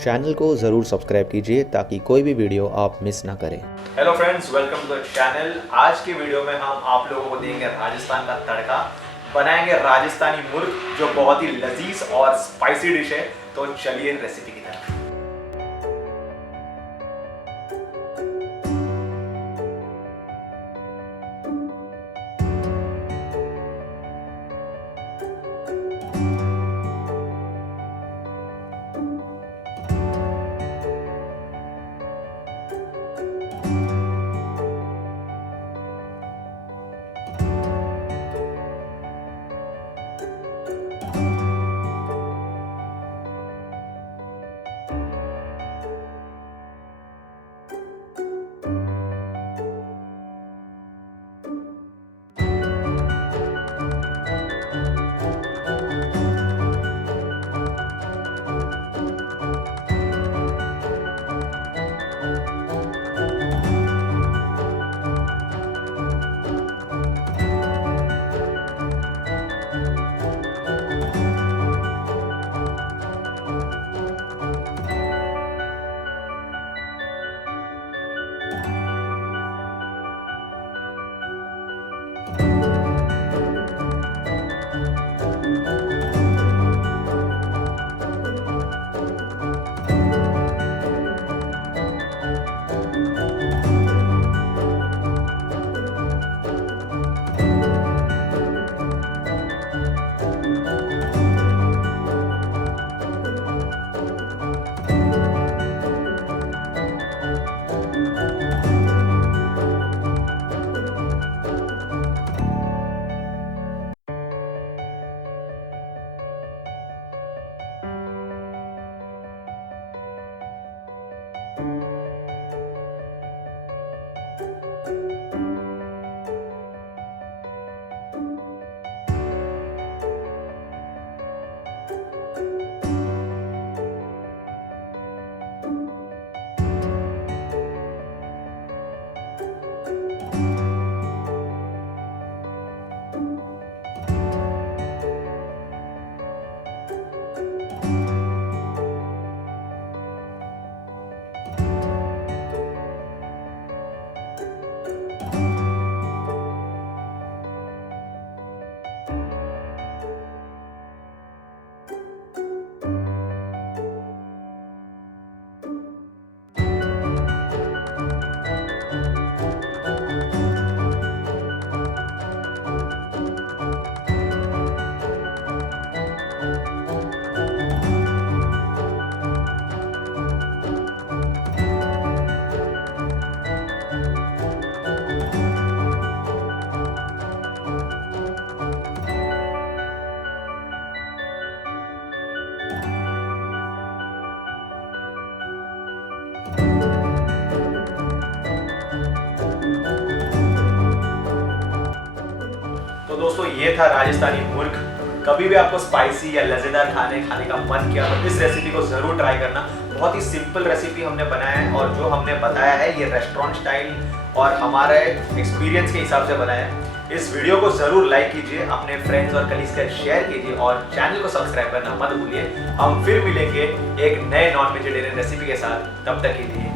Channel को ज़रूर subscribe कीजिए ताकि कोई भी वीडियो आप मिस ना करें। Hello friends, welcome to the channel. आज की वीडियो में हम आप लोगों को देंगे राजस्थान का तड़का, बनाएंगे राजस्थानी मुर्ग जो बहुत ही लजीज और स्पाइसी डिश है। तो चलिए रेसिपी की तरफ। तो दोस्तों, ये था राजस्थानी मुर्ग। कभी भी आपको स्पाइसी या लज़ेदार खाने का मन किया तो इस रेसिपी को जरूर ट्राई करना। बहुत ही सिंपल रेसिपी हमने बनाया है और जो हमने बताया है ये रेस्टोरेंट स्टाइल और हमारे एक्सपीरियंस के हिसाब से बनाया है। इस वीडियो को जरूर लाइक कीजिए, अपने फ्रेंड्स और कलीग्स के साथ शेयर कीजिए और चैनल को सब्सक्राइब करना मत भूलिए। हम फिर मिलेंगे एक नए नॉन वेजिटेरियन रेसिपी के साथ। तब तक के लिए